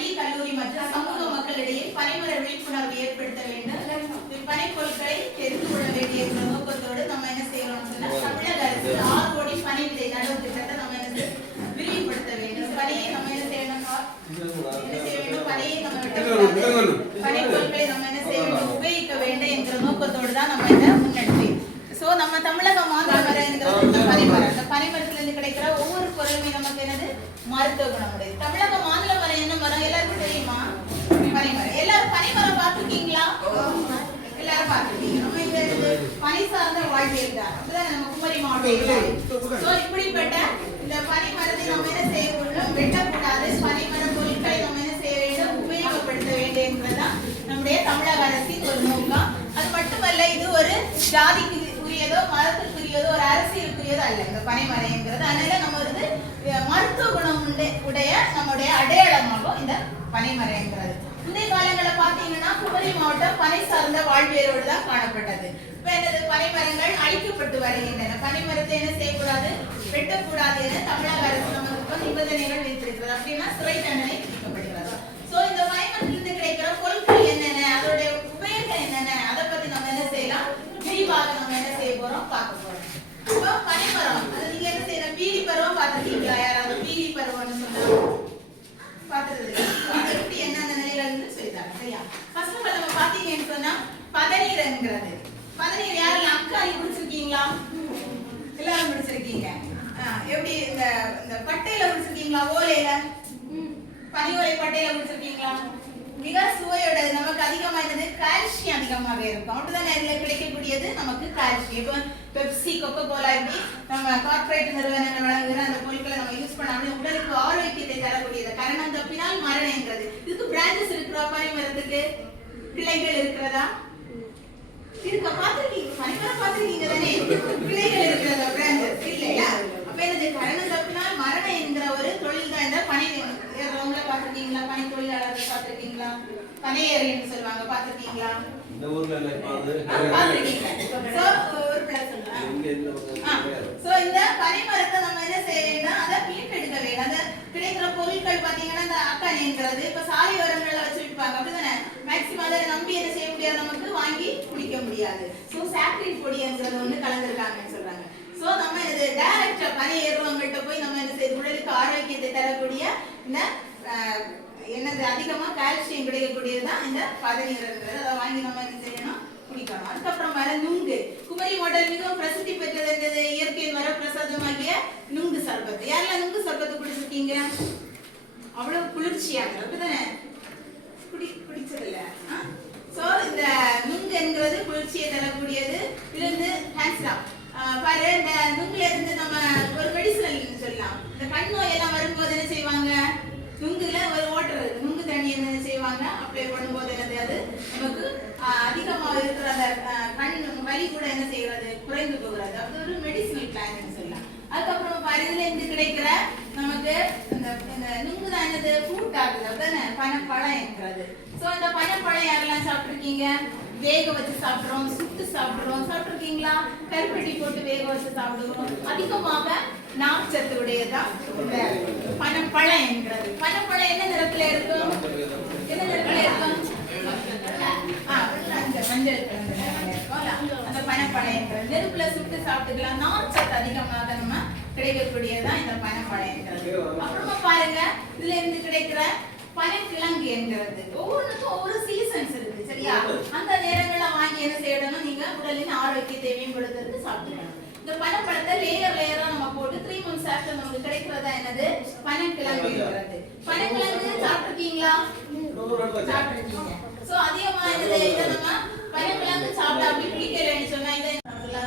பள்ளி கல்லூரி மற்றும் சமூக மக்களிடையே பனைமர விழிப்புணர்வு ஏற்படுத்த வேண்டும். விற்பனை பொருட்களை தெரிந்து கொள்ள வேண்டிய நோக்கத்தோடு நம்ம என்ன செய்யறோம்னு சொன்னா தமிழக அரசு 6 கோடி பனை விதை நடவு திட்டத்தை நம்ம என்ன விரிவுபடுத்த வேண்டும். பனையை நம்ம என்ன செய்யணும், பனையை நம்ம பனை பொருட்களை நம்ம என்ன செய்ய வேண்டும், உபயோகிக்க வேண்டும் என்கிற நோக்கத்தோடு தான் நம்ம இதை முன்னெடுத்து. சோ நம்ம தமிழக மாநில மரங்கிறது இந்த பனைமரம். இந்த பனைமரத்துல இருந்து கிடைக்கிற ஒவ்வொரு பொருளுமே நமக்கு என்னது மருத்துவ குணம் உடையது. தமிழக மாநில மரம் என்ன மரம் எல்லாருக்கும் தெரியுமா? பனைமரம். எல்லாரும் பனைமரம் பார்த்துருக்கீங்களா? எல்லாரும் பார்த்துருக்கீங்க. நம்ம இங்க பனை சார்ந்த வாழ்வியல் தான். அப்படிதான் நம்ம குமரி மாவட்டம். சோ இப்படிப்பட்ட இந்த பனைமரத்தை நம்ம என்ன செய்ய வேண்டும், வெட்டக்கூடாது. பனைமர பொருட்களை நம்ம என்ன செய்ய வேண்டும், உபயோகப்படுத்த வேண்டும் என்பதுதான் நம்முடைய தமிழக அரசின் ஒரு நோக்கம். அது மட்டுமல்ல, இது ஒரு ஜாதிக்கு உரியதோ மதத்திற்குரியதோ ஒரு அரசியலுக்குரியதோ அல்ல இந்த பனைமரங்கிறது. அதனால நம்ம வந்து மருத்துவ குணம் உடைய நம்முடைய அடையாளமாகும் இந்த பனைமரங்கிறது. முந்தைய காலங்களில் பார்த்தீங்கன்னா குமரி மாவட்டம் பனை சார்ந்த வாழ்வியலோடு தான் காணப்பட்டது. இப்ப என்னது, பனைமரங்கள் அழிக்கப்பட்டு வருகின்றன. பனைமரத்தை என்ன செய்யக்கூடாது, வெட்டக்கூடாது என தமிழக அரசு நமக்கு நிபந்தனைகள் வைத்திருக்கிறது. அப்படின்னா சிறை தண்டனை விதிக்கப்படுகிறது. சோ இந்த பனைமரத்திலிருந்து கிடைக்கிற பொருட்கள் என்னென்ன, அதோடைய உபயோகம் என்னென்ன, அதை பத்தி நம்ம என்ன செய்யலாம், விரிவாக நம்ம என்ன செய்ய போறோம், பார்க்க போறோம். இப்போ பனைமரம், அது நீங்க என்ன செய்யணும், பீலி பருவம் பார்த்துருக்கீங்களா? யாராவது பீலி பருவம்னு சொன்னா பார்த்துருது. அது எப்படி என்னென்ன நிலைகள்னு சொல்லிட்டாங்க. சரியா? ஃபர்ஸ்ட் ஆஃப் ஆல் நம்ம பார்த்தீங்கன்னு சொன்னா பதநீர்ங்கிறது. பதநீர் யாரெல்லாம் அக்காரி குடிச்சிருக்கீங்களா? எல்லாரும் குடிச்சிருக்கீங்க. எப்படி இந்த பட்டையில குடிச்சிருக்கீங்களா? ஓலையில, பனி ஓலை பட்டையில குடிச்சிருக்கீங்களா? மிக சுவையோடது. நமக்கு அதிகமா என்னது, கால்சியம் அதிகமாக இருக்கும். அப்படிதான் இதுல கிடைக்கக்கூடியது நமக்கு கால்சியம். இப்போ பெப்சி, கொக்கோ கோலா, இப்படி நம்ம கார்பரேட் நிறுவனங்கள் வழங்குகிற அந்த பொருட்களை நம்ம யூஸ் பண்ணாமல் உடலுக்கு ஆரோக்கியத்தை தரக்கூடியது. கரணம் தப்பினால் மரணங்கிறது. இதுக்கு பிரான்சஸ் இருக்கிறா? பனைமரத்துக்கு கிளைகள் இருக்கிறதா? இருக்க பார்த்துருக்கீங்க, பனைமரம் பார்த்துருக்கீங்க தானே? கிளைகள் இருக்கிறதா? பிரான்சஸ் இல்லையா? அப்ப என்னது, கரணம் தப்பினால் மரணம் என்கிற ஒரு தொழில் தான் இந்த பனை ஏறவங்களை பார்த்துருக்கீங்களா? பனை தொழிலாளர்கள் பார்த்துருக்கீங்களா? பனையேறின்னு சொல்லுவாங்க, பார்த்துருக்கீங்களா? இந்த ஊர்ல பார்த்துருக்கீங்க. சோ ஒரு பிளஸ் சோ இந்த பனைமரத்தை நம்ம என்ன செய்ய வேண்டும், அதை மீட்டெடுக்க வேண்டும். அந்த கிடைக்கிற பொருட்கள் பாத்தீங்கன்னா இந்த அக்கானிங்கிறது இப்ப சாலை ஓரங்கள்ல வச்சு விற்பாங்க. அப்படிதானே? மேக்சிமம் அதை நம்பி என்ன செய்ய முடியாது, நமக்கு வாங்கி குடிக்க முடியாது. சோ சாக்ரின் பொடிங்கிறது ஒண்ணு கலந்துருக்காங்கன்னு சொல்றாங்க. சோ நம்ம இது டைரக்டா பனை ஏறுவங்கள்ட்ட போய் நம்ம என்ன செய்ய, உடலுக்கு ஆரோக்கியத்தை தரக்கூடிய இந்த என்னது அதிகமா கால்சியம் கிடைக்கக்கூடியதுதான் இந்த பதநீர்ங்கிறது. அதை வாங்கி நம்ம என்ன செய்யணும், குடிக்கணும். அதுக்கப்புறம் வர நுங்கு. குமரி மாவட்டம் மிகவும் பிரசித்தி பெற்றது என்னது, இயற்கையின் வர பிரசாதமாகிய நுங்கு சர்பத்து. யாரெல்லாம் நுங்கு சர்பத்து குடிச்சிருக்கீங்க? அவ்வளவு குளிர்ச்சியாக அப்படிதானே? குடிச்சதில்ல. சோ இந்த நுங்கு என்கிறது குளிர்ச்சியை தரக்கூடியது. இதுல இருந்து ஹேண்ட்ஸ்டாப் பாரு, இந்த நுங்குல இருந்து நம்ம ஒரு மெடிசனல் சொல்லலாம். இந்த கண் நோய் எல்லாம் வரும்போது என்ன செய்வாங்க, நுங்குல ஒரு வாட்டர் இருக்கு, நுங்கு தண்ணி என்ன செய்வாங்க, அப்ளை பண்ணும்போது என்னது, அது நமக்கு அதிகமாக இருக்கிற அந்த கண் வலி கூட என்ன செய்யறது, குறைந்து போகிறது. அது ஒரு மெடிசினல் பிளான் சொல்லலாம். அதுக்கப்புறம் பரிதில இருந்து கிடைக்கிற நமக்கு இந்த நுங்கு தான் என்னது, ஃப்ரூட் ஆகுது. அப்படிதானே? பனைப்பழம் என்கிறது. சோ இந்த பனைப்பழம் யாரெல்லாம் சாப்பிட்டுருக்கீங்க? வேக வச்சு சாப்பிடுறோம், சுட்டு சாப்பிடுறோம். சாப்பிட்டுருக்கீங்களா? கருப்பட்டி போட்டு வேக வச்சு சாப்பிடுவோம். அதிகமாக நார்ச்சத்து உடையதான் இந்த பனைப்பழம் என்கிறது. பனைப்பழம் என்ன நிறத்துல இருக்கும், என்ன நிறத்துல இருக்கும்? மஞ்சள் அந்த பனைப்பழம் என்கிறது. நெருப்புல சுட்டு சாப்பிட்டுக்கலாம். நார்ச்சத்து அதிகமாக நம்ம கிடைக்கக்கூடியதான் இந்த பனைப்பழம் என்கிறது. அப்புறமா பாருங்க, இதுல இருந்து கிடைக்கிற பனைக்கிழங்கு என்கிறது. ஒவ்வொன்றுக்கும் ஒவ்வொரு சீசன்ஸ் இருக்கு. சரியா? அந்த நேரங்கள்ல வாங்கி என்ன செய்யணும், நீங்க உடலின் ஆரோக்கியத்தை மேம்படுத்துறதுக்கு சாப்பிடணும். இந்த பனைப்பழத்தை லேயரா நம்ம போட்டு 3 months ஆஃப்டர் நமக்கு கிடைக்கிறதா என்னது, பனைக்கிழங்கு என்கிறது. பனைக்கிழங்கு சாப்பிட்டுருக்கீங்களா? சாப்பிட்டுருக்கீங்க. சோ அதிகமா என்னது, இதை நம்ம பனைக்கிழங்கு சாப்பிட அப்படி பிடிக்கலன்னு சொன்னா இதை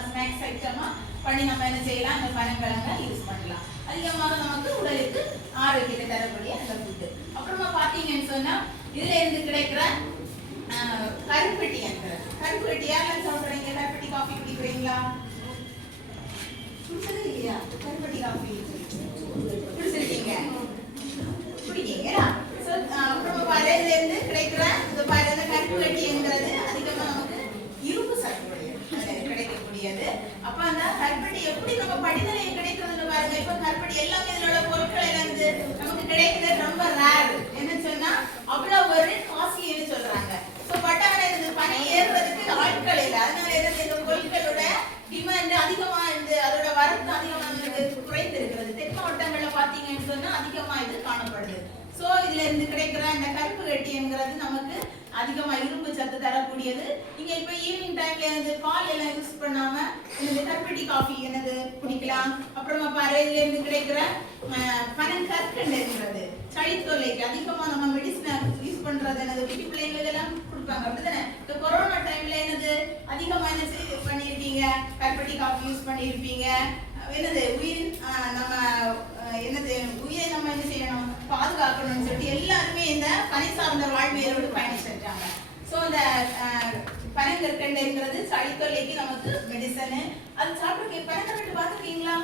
ஸ்நாக்ஸ் ஐட்டமா பண்ணி நம்ம என்ன செய்யலாம், இந்த பனைக்கிழங்கை யூஸ் பண்ணலாம். அதிகமாக நமக்கு உடலுக்கு ஆரோக்கியத்தை தரக்கூடிய அந்த ஃபுட்டு. அப்புறமா பாத்தீங்கன்னு சொன்னா இதுல இருந்து கிடைக்கிற கருப்பட்டி என்கிற. கருப்பட்டி யாரெல்லாம் சாப்பிடுறீங்க? கருப்பட்டி காஃபி குடிக்கிறீங்களா? குடிச்சது இல்லையா? கருப்பட்டி காஃபி குடிச்சிருக்கீங்க, குடிக்கீங்களா? அப்புறமா பாரு, இதுல இருந்து கிடைக்கிற இந்த கருப்பட்டி என்கிறது அதிகமா நமக்கு இரும்பு சத்து கிடைக்கக்கூடியது. அப்ப அந்த கருப்பட்டி எப்படி நம்ம படிநிலை கிடைக்கிறதுன்னு பாருங்க. இப்ப கருப்பட்டி எல்லாமே இதுல உள்ள பொருட்கள் இருந்து நமக்கு கிடைக்கிறது ரொம்ப ரேர். என்ன சொன்னா அவ்வளவு ஒரு காஸ்ட்லின்னு சொல்றாங்க. ஸோ பட் ஆனால் இந்த பனி ஏறுறதுக்கு ஆட்கள் இல்லை. அதனால இந்த பொருட்களோட டிமாண்ட் அதிகமா இருந்து அதோட வரத்து அதிகமா குறைந்து இருக்கிறது. தென் மாவட்டங்கள்ல பாத்தீங்கன்னு சொன்னா அதிகமா இது காணப்படுது. சோ இதுல இருந்து கிடைக்கிற இந்த கருப்பு கட்டிங்கிறது நமக்கு அதிகமா இரும்பு சத்து தரக்கூடியது. நீங்க இப்ப ஈவினிங் டைம்ல இந்த பால் எல்லாம் யூஸ் பண்ணாம இந்த கருப்பட்டி காஃபி என்னது குடிக்கலாம். அப்புறமா பாரு இதுல இருந்து கிடைக்கிற பனங்கற்கண்டுங்கிறது சளி தொல்லைக்கு அதிகமா நம்ம மெடிசனை யூஸ் பண்றது என்னது குட்டி பிள்ளைங்களுக்கு எல்லாம் கொடுப்பாங்க. அப்படித்தானே இந்த கொரோனா டைம்ல என்னது அதிகமா என்ன பண்ணிருப்பீங்க, கருப்பட்டி காஃபி யூஸ் பண்ணிருப்பீங்க. என்னது உயிர் நம்ம என்னது உயிரை நம்ம என்ன செய்யணும், பாதுகாக்கணும்னு சொல்லிட்டு எல்லாருமே இந்த பனி சார்ந்த வாழ்வியலோடு பயணம் செஞ்சாங்க. ஸோ இந்த பனங்கற்கண்டுங்கிறது சளி தொல்லைக்கு நமக்கு மெடிசனு. அது சாப்பிட்டு பனங்கற்கண்டு பார்த்துருக்கீங்களா?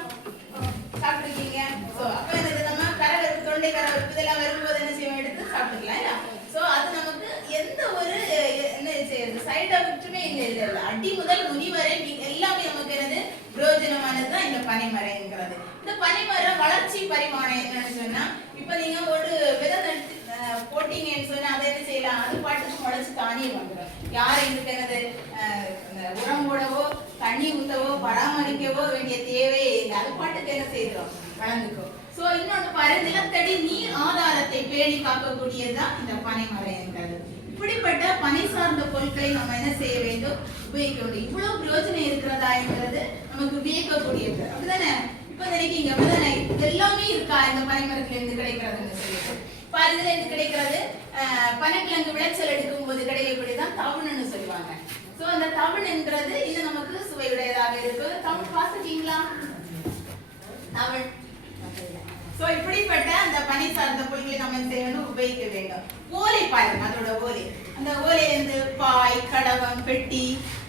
சாப்பிட்டுருக்கீங்க. ஸோ அப்போ என்னது நம்ம கரகரப்பு தொண்டை கரகரப்பு இதெல்லாம் வரும்போது என்ன செய்வோம், எடுத்து சாப்பிட்டுக்கலாம் இல்ல. ஸோ அது நமக்கு எந்த ஒரு என்ன செய்யறது சைடு எஃபெக்ட்டுமே இல்லை. அடி முதல் நுனி வரை எல்லாமே நமக்கு என்னது பிரயோஜனமானது தான் இந்த பனைமரங்கிறது. இந்த பனைமரம் வளர்ச்சி பரிமாணம் என்னன்னு சொன்னா, இப்ப நீங்க ஒரு விதை நட்டு போட்டீங்கன்னு சொன்னா அதை என்ன செய்யலாம், அது பாட்டுக்கு முளைச்சு தானே வந்துடும். யாரும் இதுக்கு என்னது உரம் போடவோ தண்ணி ஊத்தவோ பராமரிக்கவோ வேண்டிய தேவையே இல்லை. அது பாட்டுக்கு என்ன செய்யறோம், வளர்ந்துக்கும். சோ இன்னொன்று பாரு, நிலத்தடி நீர் ஆதாரத்தை பேணி காக்கக்கூடியதுதான் இந்த பனைமரங்கிறது. இப்படிப்பட்ட பனை சார்ந்த பொருட்களை நம்ம என்ன செய்ய வேண்டும், உபயோகிக்க வேண்டும். இவ்வளவு பிரயோஜனம் இருக்கிறதா என்கிறது நமக்கு வியக்கக்கூடியது. அப்படிதானே? இப்ப நினைக்கீங்க அப்படிதானே, எல்லாமே இருக்கா இந்த பனைமரத்துல இருந்து கிடைக்கிறதுன்னு சொல்லிட்டு பாரு. இதுல இருந்து கிடைக்கிறது பனைக்கிழங்கு விளைச்சல் எடுக்கும் போது கிடைக்கக்கூடியதான் தவுணுன்னு சொல்லுவாங்க. சோ அந்த தவுணுன்றது இது நமக்கு சுவையுடையதாக இருக்கு. தவுண் பார்த்துட்டீங்களா? தவுண். சோ இப்படிப்பட்ட அந்த பனை சார்ந்த பொருட்களை நம்ம செய்யணும், உபயோகிக்க வேண்டும். ஓலை பாருங்க, அதோட ஓலை, அந்த ஓலையில இருந்து பாய், கடவம், பெட்டி,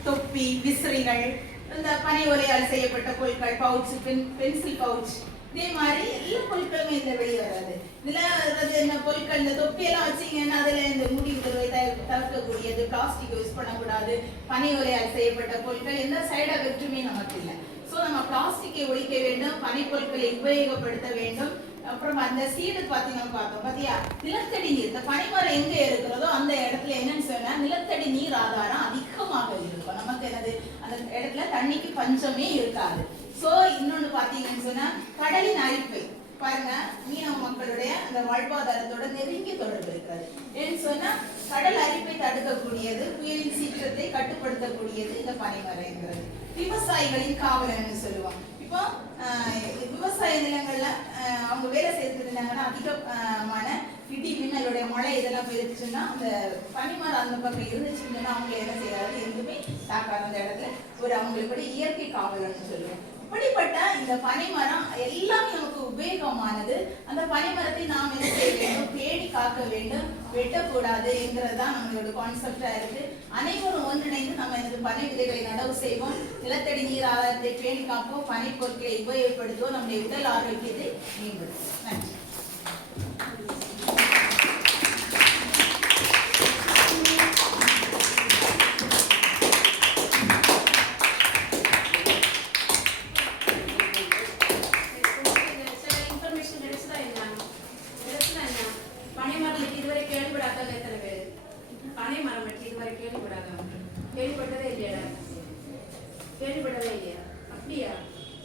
தொப்பி, விசிறிகள், இந்த பனை ஓலையால் செய்யப்பட்ட பொருட்கள், பவுச், பென்சில் பவுச், இதே மாதிரி எல்லா பொருட்களுமே இந்த வெளியே வராது. இதுல இந்த பொருட்கள், இந்த தொப்பியெல்லாம் வச்சீங்கன்னா அதுல இந்த முடி உதவை தவிர்க்கக்கூடியது, பிளாஸ்டிக் யூஸ் பண்ணக்கூடாது. பனை ஓலையால் செய்யப்பட்ட பொருட்கள் எந்த சைடு எஃபெக்ட்டுமே நமக்கு இல்லை. சோ நம்ம பிளாஸ்டிக்கை ஒழிக்க வேண்டும், பனை பொருட்களை உபயோகப்படுத்த வேண்டும். அப்புறம் அந்த சீடு பார்த்தீங்கன்னா பார்த்தோம் பாத்தியா, நிலத்தடி நீர். இந்த பனைமரம் எங்க இருக்கிறதோ அந்த இடத்துல என்னன்னு சொன்னா நிலத்தடி நீர் ஆதாரம் அதிகமாக இருக்கும். நமக்கு என்னது அந்த இடத்துல தண்ணிக்கு பஞ்சமே இருக்காது. சோ இன்னொன்னு பாத்தீங்கன்னு சொன்னா கடலின் அரிப்பை பாருங்க, மீனவ மக்களுடைய அந்த வாழ்வாதாரத்தோட நெருங்கிய தொடர்பு இருக்கிறது. ஏன்னு சொன்னா கடல் அரிப்பை தடுக்கக்கூடியது, புயலின் சீற்றத்தை கட்டுப்படுத்தக்கூடியது இந்த பனைமரங்கிறது. விவசாயிகளின் காவலன்னு சொல்லுவோம். இப்போ விவசாய நிலங்கள்ல அவங்க வேலை செய்துட்டு இருந்தாங்கன்னா அதிகமான இடி மின்னலுடைய மழை இதெல்லாம் போயிருச்சுன்னா அந்த பனிமரம் அந்த பக்கம் இருந்துச்சுன்னா அவங்க என்ன செய்யாது, எதுவுமே தாக்காத அந்த இடத்துல ஒரு அவங்களுக்கு இயற்கை காவலன்னு சொல்லுவோம். இப்படிப்பட்ட இந்த பனைமரம் எல்லாமே நமக்கு உபயோகமானது. அந்த பனைமரத்தை நாம் என்ன செய்ய வேண்டும், பேணி காக்க வேண்டும், வெட்டக்கூடாது என்கிறதுதான் நம்மளோட கான்செப்டா இருக்கு. அனைவரும் ஒன்றிணைந்து நம்ம இந்த பனை விதைகளை நடவு செய்வோம், நிலத்தடி நீர் ஆதாரத்தை பேணி காப்போம், பனை பொருட்களை உபயோகப்படுத்துவோம், நம்முடைய உடல் ஆரோக்கியத்தை மேம்படுத்தும். நன்றி. கேள்விப்பட்டதே இல்லையா? அப்படியா?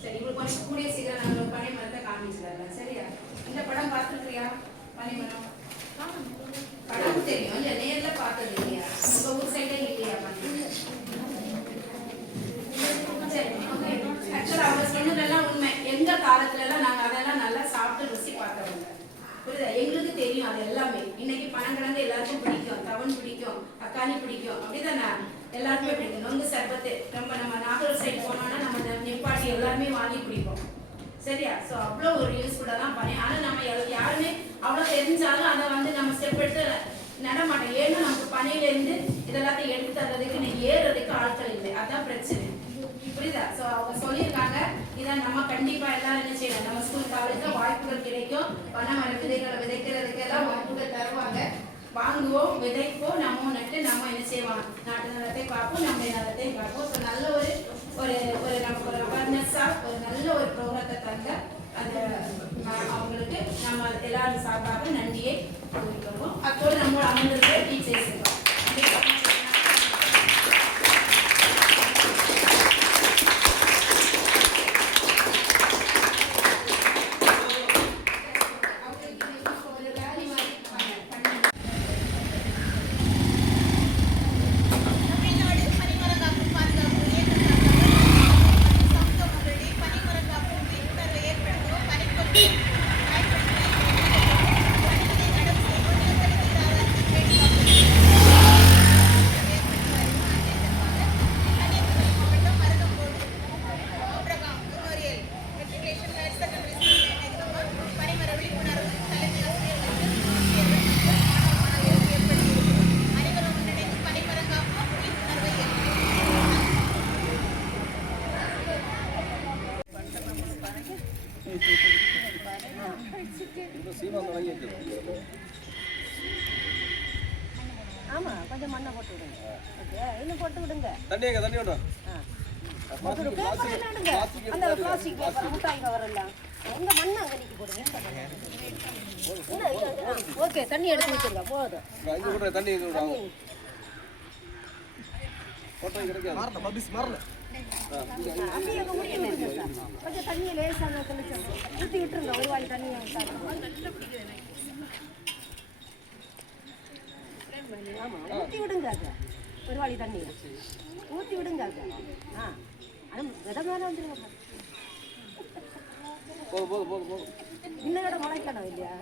சரி, உங்களுக்கு கொஞ்சம் கூடிய சீக்கிரம் நாங்கள் பனைமரத்தை காமிச்சிடலாம். சரியா? இந்த படம் பார்த்துருக்கியா? பனைமரம் படம் தெரியும் இல்லையா? நேர்ல பார்த்தது இல்லையா? உங்க ஊர் சைடே இல்லையா? சரி, ஆக்சுவலா அவங்க சொன்னதெல்லாம் உண்மை. எந்த காலத்துல எல்லாம் நாங்க அதெல்லாம் நல்லா சாப்பிட்டு ருசி பார்த்தவங்க. புரியுதா? எங்களுக்கு தெரியும் அது எல்லாமே. இன்னைக்கு பனங்கிழங்கு எல்லாருக்கும் பிடிக்கும், தவன் பிடிக்கும், தக்காளி பிடிக்கும், அப்படிதானே? எல்லாருமே பிடிக்கும். நொங்கு சர்பத்து நம்ம நாகூர் சைடு போனோம்னா நம்ம நிப்பாட்டி எல்லாருமே வாங்கி பிடிப்போம். சரியா? ஸோ அவ்வளோ ஒரு யூஸ்ஃபுல்லாக தான் பண்ணி. ஆனால் நம்ம யாருமே அவ்வளோ தெரிஞ்சாலும் அதை நம்ம ஸ்டெப் எடுத்து நடமாட்டோம். ஏன்னா நமக்கு பனையிலேருந்து இதெல்லாத்தையும் எடுத்து தர்றதுக்கு இன்னைக்கு ஏறுறதுக்கு ஆட்கள் இல்லை. அதான் பிரச்சனை. புரியுதா? ஸோ அவங்க சொல்லியிருக்காங்க, இதை நம்ம கண்டிப்பாக எல்லாரும் என்ன செய்யணும், நம்ம ஸ்கூல் காலேஜில் வாய்ப்புகள் கிடைக்கும். பனை விதைகளை விதைக்கிறதுக்கு எல்லாம் வாய்ப்புகள் தருவாங்க. வாங்குவோம், விதைப்போம், நம்ம நட்டு நம்ம என்ன செய்வோம், நாட்டு நலத்தை பார்ப்போம், நம்ம நலத்தையும் பார்ப்போம். ஸோ நல்ல ஒரு ஒரு ஒரு நமக்கு ஒரு அவேர்னஸாக ஒரு நல்ல ஒரு ப்ரோக்ராத்தை தந்த அந்த அவங்களுக்கு நம்ம நம்ம எல்லாரும் சார்பாக நன்றியை தெரிவிக்கிறோம். அத்தோடு நம்மளோட அமர்ந்திருக்கிற டீச்சர்ஸ் ஆமா கொஞ்சம் மண்ணை போட்டு விடுங்க. ஓகே இன்னும் போட்டு விடுங்க. தண்ணி விடுறோம். ஒரு பேப்பர் எல்லாம் எடுங்க. அந்த பிளாஸ்டிக் பேப்பர் முட்டாய் கவர் எல்லாம் இந்த மண்ணை அங்க நிக்கி போடுங்க. ஓகே தண்ணி எடுத்து வச்சிருங்க போதும். இங்க விடுற தண்ணி இங்க விடுங்க. போட்டோ கிடைக்காது. மாறல பபிஸ் மாறல. அப்படியே அங்க ஊத்தி விடுங்க சார். கொஞ்சம் தண்ணியை லேசா தெளிச்சு ஊத்தி விட்டுருங்க. ஒரு வாளி தண்ணி ஆமா ஊத்தி விடுங்க அது. ஒரு வாளி தண்ணி ஊத்தி விடுங்க அது. ஆனால் வித மேலே வந்துருங்க. போதும் இன்னும் முளைக்கணும் இல்லையா?